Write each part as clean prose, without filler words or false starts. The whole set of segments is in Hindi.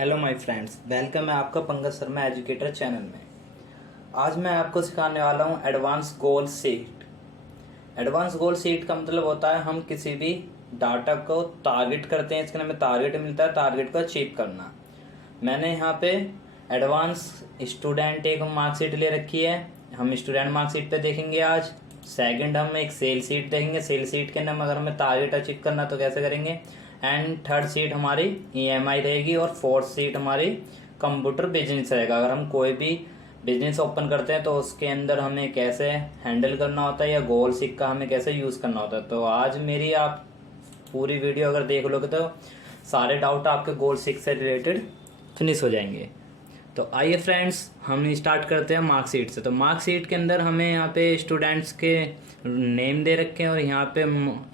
हेलो माय फ्रेंड्स, वेलकम है आपका पंकज शर्मा एजुकेटर चैनल में। आज मैं आपको सिखाने वाला हूँ एडवांस गोल सीट। एडवांस गोल सीट का मतलब होता है हम किसी भी डाटा को टारगेट करते हैं, इसके नाम में टारगेट मिलता है, टारगेट को अचीव करना। मैंने यहाँ पे एडवांस स्टूडेंट एक मार्कशीट ले रखी है। हम स्टूडेंट मार्कशीट पे देखेंगे आज। सेकंड हम एक सेल सीट देखेंगे। सेल सीट के अंदर अगर हमें टारगेट अचीव करना तो कैसे करेंगे। एंड थर्ड सीट हमारी ईएमआई रहेगी और फोर्थ सीट हमारी कंप्यूटर बिजनेस रहेगा। अगर हम कोई भी बिजनेस ओपन करते हैं तो उसके अंदर हमें कैसे हैंडल करना होता है या गोल सीट का हमें कैसे यूज़ करना होता है। तो आज मेरी आप पूरी वीडियो अगर देख लोगे तो सारे डाउट आपके गोल सीट से रिलेटेड फिनिश हो जाएंगे। तो आइए फ्रेंड्स, हम स्टार्ट करते हैं मार्कशीट से। तो मार्कशीट के अंदर हमें यहाँ पे स्टूडेंट्स के नेम दे रखे हैं और यहाँ पे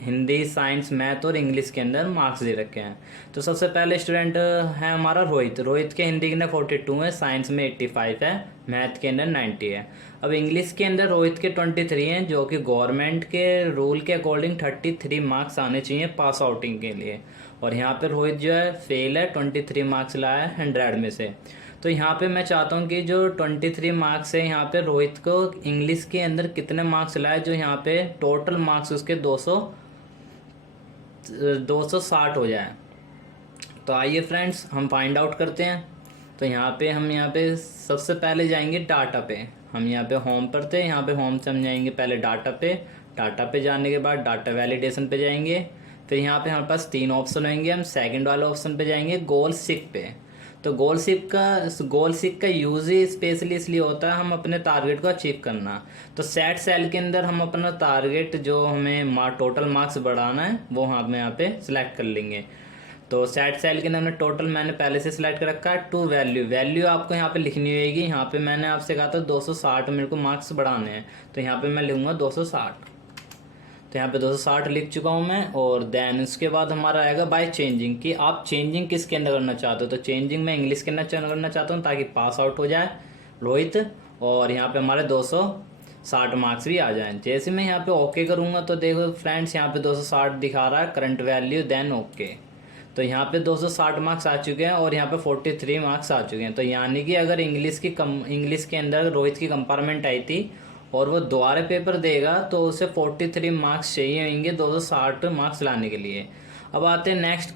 हिंदी, साइंस, मैथ और इंग्लिश के अंदर मार्क्स दे रखे हैं। तो सबसे पहले स्टूडेंट है हमारा रोहित। रोहित के हिंदी के अंदर 42 है, साइंस में 85 है, मैथ के अंदर 90 है। अब इंग्लिश के अंदर रोहित के 23 हैं, जो कि गवर्नमेंट के रूल के अकॉर्डिंग 33 मार्क्स आने चाहिए पास आउटिंग के लिए। और यहाँ पे रोहित जो है फेल है, 23 मार्क्स लाया है 100 में से। तो यहाँ पे मैं चाहता हूँ कि जो 23 मार्क्स है यहाँ पे रोहित को इंग्लिश के अंदर कितने मार्क्स लाए, जो यहाँ पे टोटल मार्क्स उसके 260 हो जाए। तो आइए फ्रेंड्स हम फाइंड आउट करते हैं। तो यहाँ पे सबसे पहले जाएंगे डाटा पे। हम यहाँ पे होम पर थे, यहाँ पे होम से हम जाएंगे पहले डाटा पे। डाटा पे जाने के बाद डाटा वैलिडेशन पे जाएंगे। फिर यहाँ पे हमारे पास 3 ऑप्शन होंगे। हम सेकंड वाले ऑप्शन पे जाएंगे गोल सीक पे। तो गोल सीक का यूज ही स्पेशली इसलिए होता है हम अपने टारगेट को अचीव करना। तो सेट सेल के अंदर हम अपना टारगेट जो हमें टोटल मार्क्स बढ़ाना है वो हम यहाँ पे सिलेक्ट कर लेंगे। तो सेट सेल के अंदर हमने टोटल मैंने पहले से सिलेक्ट कर रखा है। टू वैल्यू आपको यहाँ पे लिखनी होगी। यहाँ पे मैंने आपसे कहा था 260 मेरे को मार्क्स बढ़ाने हैं, तो यहाँ पे मैं लिखूंगा 260। तो यहाँ पे 260 लिख चुका हूँ मैं। और देन उसके बाद हमारा आएगा बाय चेंजिंग, कि आप चेंजिंग किसके अंदर करना चाहते हो। तो चेंजिंग मैं इंग्लिश के अंदर करना चाहता हूँ ताकि पास आउट हो जाए रोहित, और यहाँ पे हमारे 260 मार्क्स भी आ जाएं। जैसे मैं यहाँ पे ओके करूँगा तो देखो फ्रेंड्स, यहाँ पे 260 दिखा रहा है करंट वैल्यू, देन ओके। तो यहाँ पे 260 मार्क्स आ चुके हैं और यहाँ पे 43 मार्क्स आ चुके हैं। तो यानी कि अगर इंग्लिश के अंदर रोहित की कंपार्टमेंट आई थी और वो दोबारा पेपर देगा तो उसे 43 मार्क्स चाहिए होंगे 260 मार्क्स लाने के लिए। अब आते हैं नेक्स्ट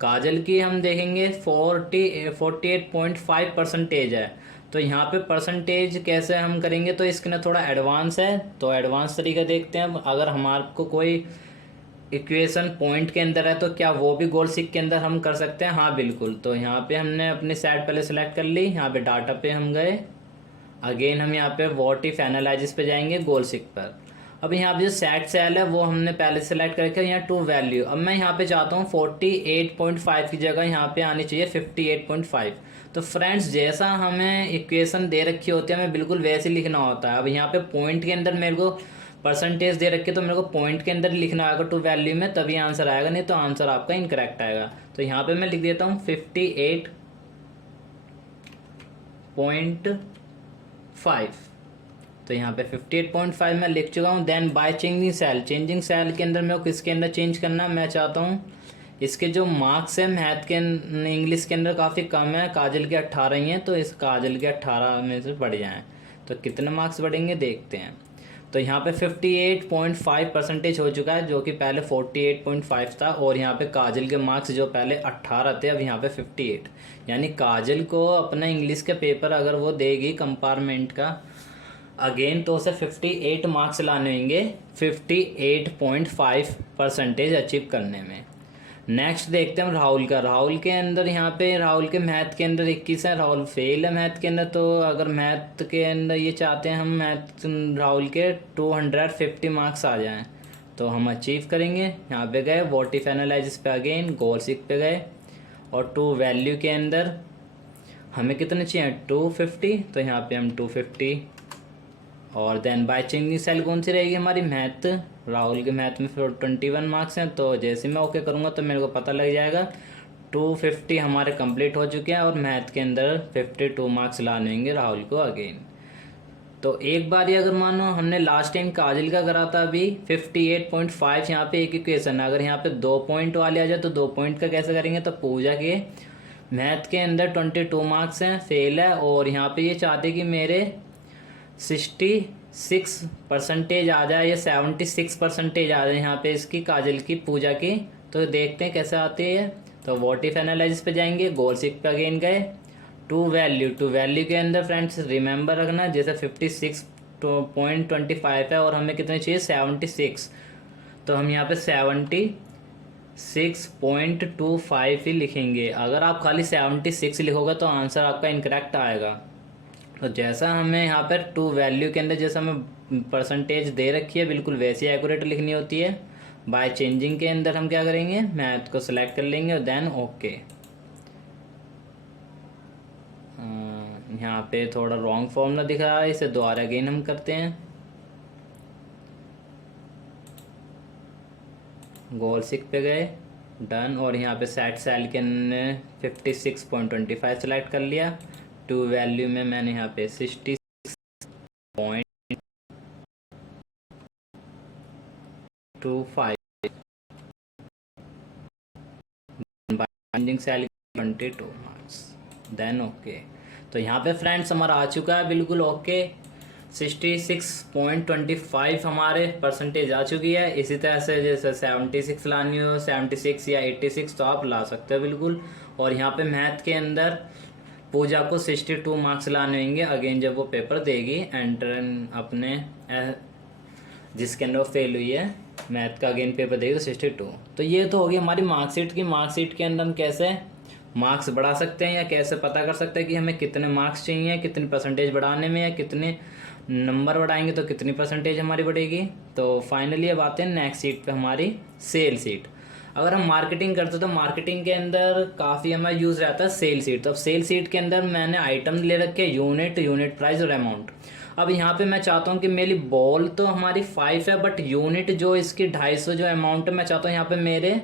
काजल की हम देखेंगे 48.5 परसेंटेज है। तो यहाँ पे परसेंटेज कैसे हम करेंगे, तो इसके ना थोड़ा एडवांस है। तो एडवांस तरीका देखते हैं। अगर हमारे को कोई इक्वेशन पॉइंट के अंदर है तो क्या वो भी गोल सीक के अंदर हम कर सकते हैं। हाँ बिल्कुल। तो यहाँ पे हमने अपनी साइड पहले सेलेक्ट कर ली। यहाँ पे डाटा पे हम गए, अगेन हम यहाँ पे व्हाट इफ एनालिसिस पे जाएंगे गोल सीक पर। अब यहाँ पे जो सेट सेल है वो हमने पहले सेलेक्ट करके यहाँ टू वैल्यू। अब मैं यहाँ पे चाहता हूँ 48.5 की जगह यहाँ पे आनी चाहिए 58.5। तो फ्रेंड्स, जैसा हमें इक्वेशन दे रखी होती है हमें बिल्कुल वैसे लिखना होता है। अब यहाँ पे पॉइंट के अंदर मेरे को परसेंटेज दे रखी है तो मेरे को पॉइंट के अंदर लिखना आएगा टू वैल्यू में, तभी आंसर आएगा, नहीं तो आंसर आपका इनकरेक्ट आएगा। तो यहाँ पे मैं लिख देता हूँ 58.5। तो यहाँ पे 58.5 मैं लिख चुका हूँ। देन बाय चेंजिंग सेल के अंदर मेरे को किसके अंदर चेंज करना, मैं चाहता हूँ इसके जो मार्क्स है मैथ के इंग्लिश के अंदर काफ़ी कम है, काजल के 18 ही हैं, तो इस काजल के 18 में से बढ़ जाएँ। तो कितने मार्क्स बढ़ेंगे देखते हैं। तो यहाँ पे 58.5 परसेंटेज हो चुका है, जो कि पहले 48.5 था। और यहाँ पे काजल के मार्क्स जो पहले 18 थे अब यहाँ पे 58। यानी काजल को अपना इंग्लिश का पेपर अगर वो देगी कंपार्टमेंट का अगेन तो उसे 58 मार्क्स लाने होंगे 58.5 परसेंटेज अचीव करने में। नेक्स्ट देखते हैं राहुल के अंदर यहाँ पे राहुल के मैथ के अंदर 21 है। राहुल फेल है मैथ के अंदर। तो अगर मैथ के अंदर ये चाहते हैं हम मैथ राहुल के 250 मार्क्स आ जाएं तो हम अचीव करेंगे। यहाँ पे गए व्हाट इफ एनालिसिस पे, अगेन गोल सीक पे गए और टू वैल्यू के अंदर हमें कितने चाहिए 250। तो यहाँ पे हम 250 और देन बाय चेंजिंग सेल कौन सी रहेगी हमारी मैथ। राहुल के मैथ में 21 मार्क्स हैं। तो जैसे मैं ओके करूँगा तो मेरे को पता लग जाएगा 250 हमारे कंप्लीट हो चुके हैं और मैथ के अंदर 52 मार्क्स लाने होंगे राहुल को अगेन। तो एक बार ही अगर मानो हमने लास्ट टाइम काजल का करा था अभी 58.5, यहाँ पे एक इक्वेशन है, अगर यहाँ पे 2 पॉइंट वाले आ जाए तो 2 पॉइंट का कैसे करेंगे। तो पूजा के मैथ के अंदर 22 मार्क्स हैं, फेल है। और यहाँ पे ये चाहते कि मेरे 66% आ जाए या 76% आ जाए यहाँ पे इसकी काजल की पूजा की। तो देखते हैं कैसे आती है। तो व्हाट इफ एनालिसिस पे जाएंगे, गोल सिक पे अगेन गए। टू वैल्यू के अंदर फ्रेंड्स रिमेंबर रखना, जैसे 56.25 है और हमें कितने चाहिए 76, तो हम यहाँ पे 76.25 ही लिखेंगे। अगर आप खाली 76 लिखोगे तो आंसर आपका इनकरेक्ट आएगा। तो जैसा हमें यहाँ पर टू वैल्यू के अंदर जैसा हमें परसेंटेज दे रखी है बिल्कुल वैसी एक्यूरेट लिखनी होती है। बाय चेंजिंग के अंदर हम क्या करेंगे, मैथ को सिलेक्ट कर लेंगे और देन ओके। यहाँ पे थोड़ा रॉन्ग फॉर्मूला दिख रहा है, इसे दोबारा अगेन हम करते हैं। गोल सिक पे गए, डन, और यहाँ पे सेट सेल के अंदर 56.25 सेलेक्ट कर लिया। टू वैल्यू में मैंने यहाँ पे 66.25 binding cell 22 marks, then okay. तो यहाँ पे फ्रेंड्स हमारा आ चुका है बिल्कुल ओके। 66.25 हमारे परसेंटेज आ चुकी है। इसी तरह से जैसे 76 लानी हो, 76 या 86 तो आप ला सकते हो बिल्कुल। और यहाँ पे मैथ के अंदर पूजा को 62 मार्क्स लाने होंगे अगेन जब वो पेपर देगी एंटर अपने जिसके अंदर वो फेल हुई है मैथ का, अगेन पेपर देगी तो 62। तो ये तो होगी हमारी मार्कशीट की। मार्कशीट के अंदर हम कैसे मार्क्स बढ़ा सकते हैं या कैसे पता कर सकते हैं कि हमें कितने मार्क्स चाहिए, कितनी परसेंटेज बढ़ाने में, या कितने नंबर बढ़ाएंगे तो कितनी परसेंटेज हमारी बढ़ेगी। तो फाइनली अब आते हैं नेक्स्ट सीट पे, हमारी सेल सीट। अगर हम मार्केटिंग करते तो मार्केटिंग के अंदर काफ़ी हमारा यूज़ रहता है सेल सीट। तो अब सेल सीट के अंदर मैंने आइटम ले रखे यूनिट प्राइस और अमाउंट। अब यहाँ पे मैं चाहता हूँ कि मेरी बॉल तो हमारी 5 है बट यूनिट जो इसकी 250 जो अमाउंट है मैं चाहता हूँ यहाँ पे मेरे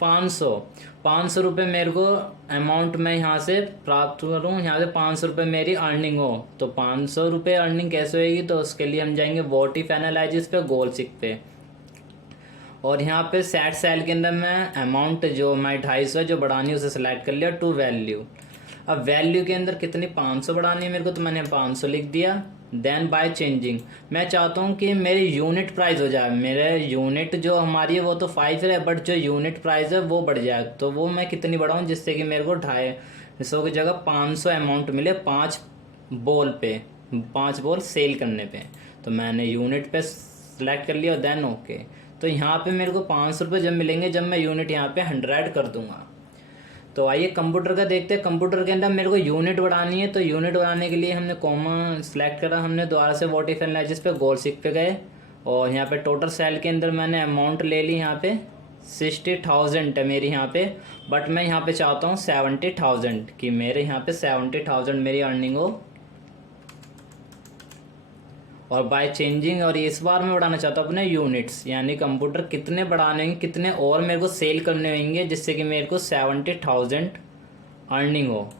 500 रुपये मेरे को अमाउंट मैं यहाँ से प्राप्त करूँ, यहाँ से 500 रुपये मेरी अर्निंग हो। तो 500 रुपये अर्निंग कैसे होएगी, तो उसके लिए हम जाएंगे व्हाट इफ एनालिसिस पे, गोल सिक पे। और यहाँ पे सेट सेल के अंदर मैं अमाउंट जो हमारी 250 है जो बढ़ानी है उसे सिलेक्ट कर लिया, टू वैल्यू। अब वैल्यू के अंदर कितनी 500 बढ़ानी है मेरे को, तो मैंने 500 लिख दिया। देन बाय चेंजिंग मैं चाहता हूँ कि मेरी यूनिट प्राइस हो जाए, मेरे यूनिट जो हमारी है वो तो 5 है बट जो यूनिट प्राइस है वो बढ़ जाए। तो वो मैं कितनी बढ़ाऊँ जिससे कि मेरे को 250 की जगह 500 अमाउंट मिले 5 बॉल पे, 5 बॉल सेल करने पे। तो मैंने यूनिट पे सिलेक्ट कर लिया और देन ओके। तो यहाँ पे मेरे को 500 रुपये जब मिलेंगे जब मैं यूनिट यहाँ पे 100 कर दूंगा। तो आइए कंप्यूटर का देखते हैं। कंप्यूटर के अंदर मेरे को यूनिट बढ़ानी है, तो यूनिट बढ़ाने के लिए हमने कॉमा सेलेक्ट करा, हमने दोबारा से व्हाट इफ एनालिसिस पे गोल सिक पे गए और यहाँ पे टोटल सेल के अंदर मैंने अमाउंट ले ली, यहाँ पे 60,000 है मेरी यहाँ पे, बट मैं यहाँ पे चाहता हूँ 70,000 कि मेरे यहाँ पे 70,000 मेरी अर्निंग हो। और बाय चेंजिंग, और इस बार मैं बढ़ाना चाहता हूँ अपने यूनिट्स, यानी कंप्यूटर कितने बढ़ाने होंगे, कितने और मेरे को सेल करने होंगे जिससे कि मेरे को 70,000 अर्निंग हो।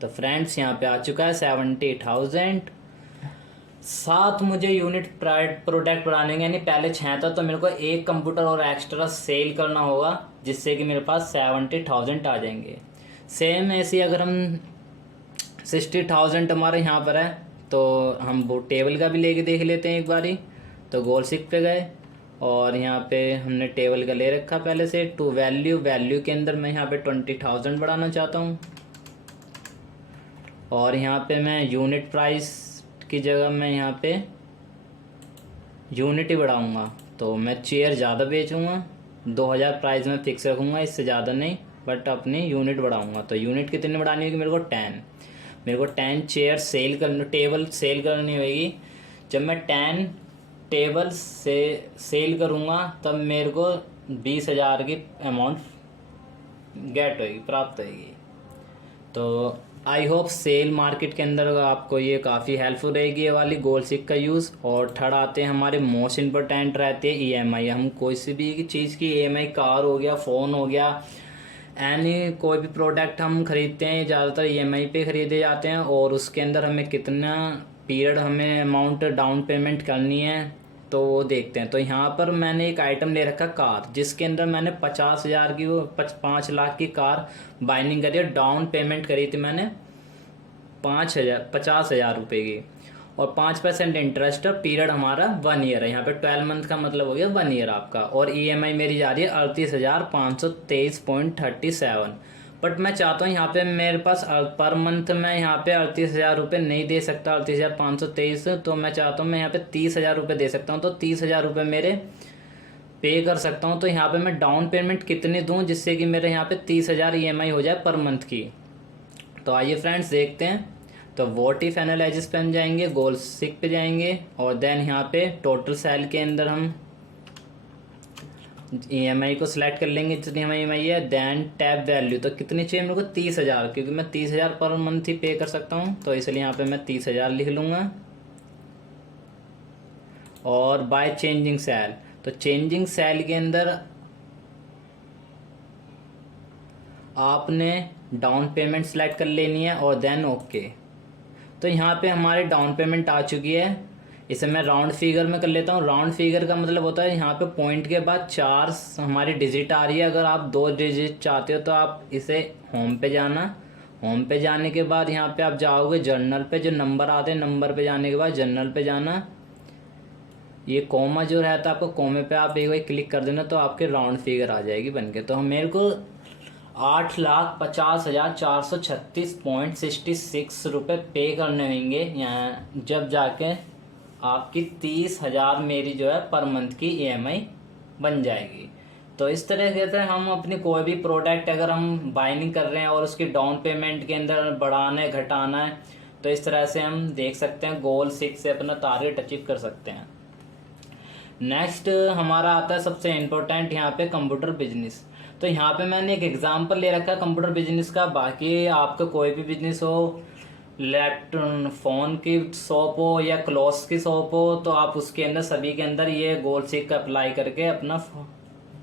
तो फ्रेंड्स यहाँ पे आ चुका है 70,000। साथ मुझे यूनिट प्रोडक्ट बढ़ाने हैं, यानी पहले 6 था तो मेरे को एक कंप्यूटर और एक्स्ट्रा सेल करना होगा जिससे कि मेरे पास 70,000 आ जाएंगे। सेम ऐसे अगर हम 60,000 हमारे यहाँ पर है तो हम वो टेबल का भी लेके देख लेते हैं एक बारी। तो गोल सिक पे गए और यहाँ पे हमने टेबल का ले रखा पहले से। टू वैल्यू के अंदर मैं यहाँ पे 20,000 बढ़ाना चाहता हूँ और यहाँ पे मैं यूनिट प्राइस की जगह मैं यहाँ पे यूनिट ही बढ़ाऊँगा। तो मैं चेयर ज़्यादा बेचूँगा, 2,000 प्राइस में फिक्स रखूँगा, इससे ज़्यादा नहीं, बट अपनी यूनिट बढ़ाऊँगा। तो यूनिट कितनी बढ़ानी होगी मेरे को 10, मेरे को 10 चेयर टेबल सेल करनी होगी। जब मैं 10 टेबल से सेल करूँगा तब मेरे को 20,000 की अमाउंट गेट होगी, प्राप्त होगी। तो आई होप सेल मार्केट के अंदर आपको ये काफ़ी हेल्पफुल रहेगी ये वाली गोल सिक का यूज़। और थर्ड आते हैं हमारे मोस्ट इम्पोर्टेंट रहते हैं ईएमआई। हम कोई सी भी चीज़ की ईएमआई, कार हो गया, फ़ोन हो गया, एनी कोई भी प्रोडक्ट हम खरीदते हैं ज़्यादातर ईएमआई पे खरीदे जाते हैं, और उसके अंदर हमें कितना पीरियड हमें अमाउंट डाउन पेमेंट करनी है तो वो देखते हैं। तो यहाँ पर मैंने एक आइटम ले रखा कार, जिसके अंदर मैंने 50,000 की 5 लाख की कार बाइंडिंग करी है। डाउन पेमेंट करी थी मैंने 50,000 रुपये की, और 5% इंटरेस्ट है। पीरियड हमारा 1 ईयर है, यहाँ पे 12 मंथ का मतलब हो गया 1 ईयर आपका। और ईएमआई मेरी जा रही है 38,523.37। बट मैं चाहता हूँ यहाँ पे मेरे पास पर मंथ मैं यहाँ पे 38,000 रुपये नहीं दे सकता, 38,523। तो मैं चाहता हूँ मैं यहाँ पे 30,000 रुपये दे सकता हूँ, तो 30,000 रुपये मेरे पे कर सकता हूँ। तो यहाँ पे मैं डाउन पेमेंट कितनी दूँ जिससे कि मेरे यहाँ पे 30,000 ईएमआई हो जाए पर मंथ की। तो आइए फ्रेंड्स देखते हैं। तो वॉट इफ एनालिसिस पे हम जाएंगे, गोल सिक पे जाएंगे, और देन यहाँ पे टोटल सेल के अंदर हम ईएमआई को सिलेक्ट कर लेंगे जितनी हमारी ईएमआई है। देन टैब वैल्यू, तो कितनी चाहिए मेरे को 30,000, क्योंकि मैं 30,000 पर मंथ ही पे कर सकता हूँ, तो इसलिए यहाँ पे मैं 30,000 लिख लूँगा। और बाय चेंजिंग सेल, तो चेंजिंग सेल के अंदर आपने डाउन पेमेंट सेलेक्ट कर लेनी है, और देन ओके। तो यहाँ पे हमारी डाउन पेमेंट आ चुकी है। इसे मैं राउंड फिगर में कर लेता हूँ। राउंड फिगर का मतलब होता है यहाँ पे पॉइंट के बाद 4 हमारी डिजिट आ रही है। अगर आप 2 डिजिट चाहते हो तो आप इसे होम पे जाना। होम पे जाने के बाद यहाँ पे आप जाओगे जर्नल पे, जो नंबर आते हैं नंबर पे जाने के बाद जर्नल पे जाना। ये कोमा जो रहता है आपको, कोमे पे आप एक बार क्लिक कर देना तो आपके राउंड फिगर आ जाएगी बन के। तो हम मेरे को 8,50,436.66 रुपये पे करने होंगे यहाँ, जब जाके आपकी 30,000 मेरी जो है पर मंथ की ईएमआई बन जाएगी। तो इस तरह से हम अपनी कोई भी प्रोडक्ट अगर हम बाइंग कर रहे हैं और उसकी डाउन पेमेंट के अंदर बढ़ाना है घटाना है, तो इस तरह से हम देख सकते हैं गोल 6 से अपना टारगेट अचीव कर सकते हैं। नेक्स्ट हमारा आता है सबसे इम्पोर्टेंट यहाँ पे कंप्यूटर बिजनेस। तो यहाँ पे मैंने एक एग्जांपल ले रखा है कंप्यूटर बिजनेस का। बाकी आपका कोई भी बिजनेस हो, लैपटॉप फ़ोन की शॉप हो या क्लॉथ्स की शॉप हो, तो आप उसके अंदर सभी के अंदर ये गोल सिक अप्लाई करके अपना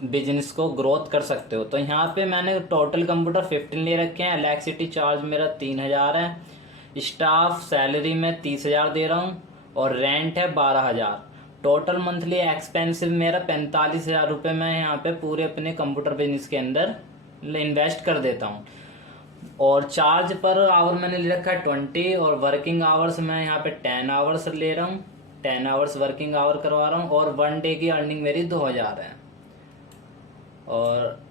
बिजनेस को ग्रोथ कर सकते हो। तो यहाँ पे मैंने टोटल कंप्यूटर 15 ले रखे हैं। इलेक्ट्रिसिटी चार्ज मेरा 3,000 है। स्टाफ सैलरी में 30,000 दे रहा हूँ, और रेंट है 12,000। टोटल मंथली एक्सपेंसिव मेरा 45,000 रुपये मैं यहाँ पे पूरे अपने कंप्यूटर बिजनेस के अंदर इन्वेस्ट कर देता हूँ। और चार्ज पर आवर मैंने ले रखा है 20, और वर्किंग आवर्स मैं यहाँ पे 10 आवर्स ले रहा हूँ। 10 आवर्स वर्किंग आवर करवा रहा हूँ, और 1 डे की अर्निंग मेरी 2,000 है। और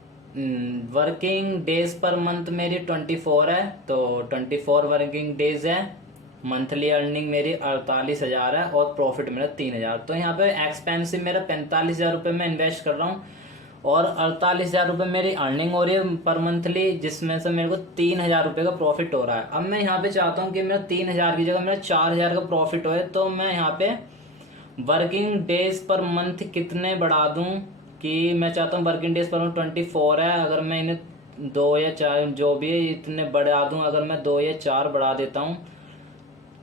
वर्किंग डेज पर मंथ मेरी 24 है, तो 24 वर्किंग डेज है। मंथली अर्निंग मेरी 48,000 है, और प्रॉफिट मेरा 3,000। तो यहाँ पे एक्सपेंसिव मेरा 45,000 रुपये में इन्वेस्ट कर रहा हूँ, और 48,000 रुपये मेरी अर्निंग हो रही है पर मंथली, जिसमें से मेरे को 3,000 रुपये का प्रॉफिट हो रहा है। अब मैं यहाँ पे चाहता हूँ कि मेरा 3,000 की जगह मेरा 4,000 का प्रॉफिट होए। तो मैं यहाँ पे वर्किंग डेज पर मंथ कितने बढ़ा दूँ, कि मैं चाहता हूँ वर्किंग डेज पर मंथ 24 है। अगर मैं इन्हें 2 या 4 जो भी है इतने बढ़ा दूँ, अगर मैं 2 या 4 बढ़ा देता हूँ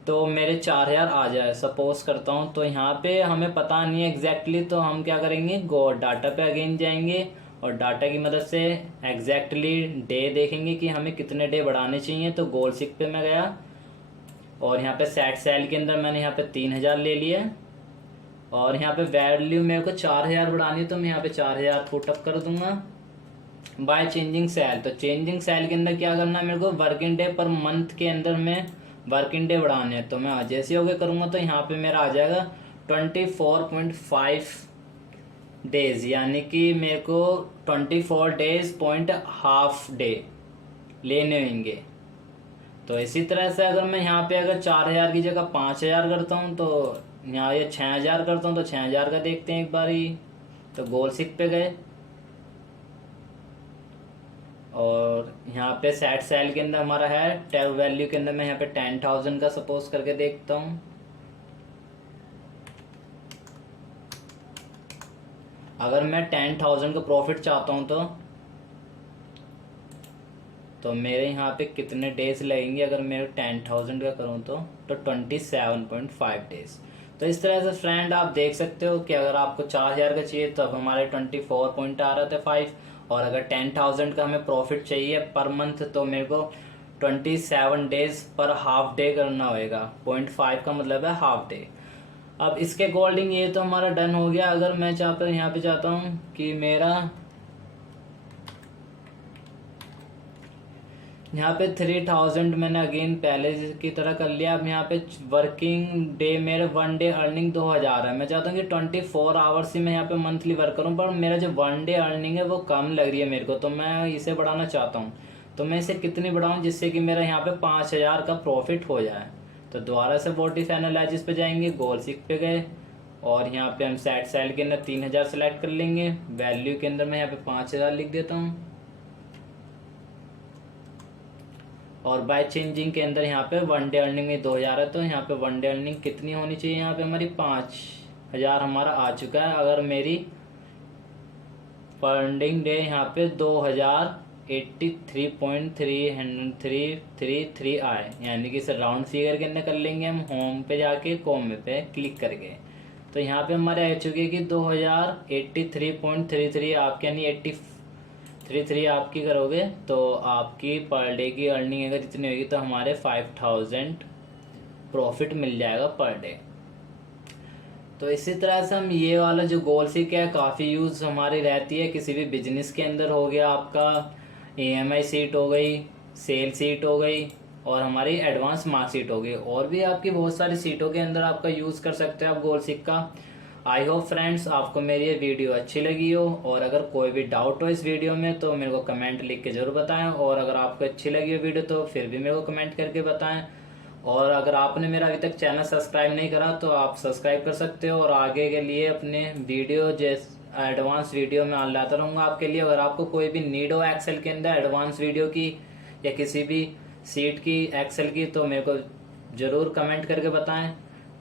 तो मेरे 4,000 आ जाए सपोज करता हूँ। तो यहाँ पे हमें पता नहीं है एग्जैक्टली, तो हम क्या करेंगे, डाटा पे अगेन जाएंगे, और डाटा की मदद से एग्जैक्टली डे देखेंगे कि हमें कितने डे बढ़ाने चाहिए। तो गोल सिक पे मैं गया, और यहाँ पे सेट सेल के अंदर मैंने यहाँ पे 3,000 ले लिया, और यहाँ पे वैल्यू मेरे को 4,000 बढ़ानी है, तो मैं यहाँ पे 4,000 पुटअप कर दूंगा बाय चेंजिंग सेल। तो चेंजिंग सेल के अंदर क्या करना है, मेरे को वर्किंग डे पर मंथ के अंदर में वर्किंग डे बढ़ाने हैं। तो मैं आज जैसे हो गया करूँगा, तो यहाँ पे मेरा आ जाएगा 24.5 डेज, यानी कि मेरे को 24 डेज पॉइंट हाफ डे लेने होंगे। तो इसी तरह से अगर मैं यहाँ पे अगर 4,000 की जगह 5,000 करता हूँ, तो यहाँ ये 6,000 करता हूँ, तो 6,000 का देखते हैं एक बार ही। तो गोल सिक पे गए, और यहाँ पे सेट सेल के अंदर हमारा है टैब वैल्यू के अंदर मैं यहाँ पे 10,000 का सपोज करके देखता हूँ। अगर मैं 10,000 का प्रॉफिट चाहता हूँ तो मेरे यहाँ पे कितने डेज लगेंगे, अगर मेरे 10,000 का करूँ तो 27.5 डेज। तो इस तरह से फ्रेंड आप देख सकते हो कि अगर आपको 4,000 का चाहिए तो अब हमारे 24 पॉइंट आ रहा था 5, और अगर 10,000 का हमें प्रॉफिट चाहिए पर मंथ तो मेरे को 27 डेज पर हाफ डे करना होएगा। 0.5 का मतलब है हाफ डे। अब इसके अकॉर्डिंग ये तो हमारा डन हो गया। अगर मैं यहाँ पे चाहता हूँ कि मेरा यहाँ पे 3000 मैंने अगेन पहले की तरह कर लिया। अब यहाँ पे वर्किंग डे मेरे 1 डे अर्निंग 2000 है। मैं चाहता हूँ कि 24 आवर्स ही मैं यहाँ पे मंथली वर्क करूँ, पर मेरा जो 1 डे अर्निंग है वो कम लग रही है मेरे को, तो मैं इसे बढ़ाना चाहता हूँ। तो मैं इसे कितनी बढ़ाऊँ जिससे कि मेरा यहाँ पे 5000 का प्रॉफिट हो जाए। तो दोबारा से व्हाट इफ एनालिसिस पे जाएंगे, गोल सीख पे गए और यहाँ पे हम सेट सेल के अंदर 3000 सेलेक्ट कर लेंगे। वैल्यू के अंदर मैं यहाँ पे 5000 लिख देता हूँ और बाय चेंजिंग के अंदर यहाँ पे 1 डे अर्निंग में 2000 है, तो यहाँ पे 1 डे अर्निंग कितनी होनी चाहिए, यहाँ पे हमारी 5000 हमारा आ चुका है। अगर मेरी फंडिंग डे यहाँ पे 2083.333 आए, यानी कि इसे राउंड फिगर के अंदर कर लेंगे हम होम पे जाके कॉम पे क्लिक करके। तो यहाँ पे हमारे आ चुके कि 2083.33 आपके यानी 83 आपकी करोगे तो आपकी पर डे की अर्निंग अगर जितनी होगी तो हमारे 5000 प्रॉफिट मिल जाएगा पर डे। तो इसी तरह से हम ये वाला जो गोल सीख है काफ़ी यूज़ हमारी रहती है। किसी भी बिजनेस के अंदर हो गया, आपका EMI सीट हो गई, सेल सीट हो गई और हमारी एडवांस मार्कशीट हो गई, और भी आपकी बहुत सारी सीटों के अंदर आपका यूज़ कर सकते हैं आप गोल सीख का। आई होप फ्रेंड्स आपको मेरी ये वीडियो अच्छी लगी हो, और अगर कोई भी डाउट हो इस वीडियो में तो मेरे को कमेंट लिख के ज़रूर बताएं, और अगर आपको अच्छी लगी हो वीडियो तो फिर भी मेरे को कमेंट करके बताएं। और अगर आपने मेरा अभी तक चैनल सब्सक्राइब नहीं करा तो आप सब्सक्राइब कर सकते हो, और आगे के लिए अपने वीडियो जैसे एडवांस वीडियो में लाता रहूँगा आपके लिए। अगर आपको कोई भी नीड हो एक्सेल के अंदर एडवांस वीडियो की या किसी भी सीट की एक्सेल की तो मेरे को ज़रूर कमेंट करके बताएं।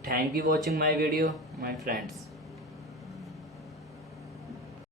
Thank you watching my video my friends.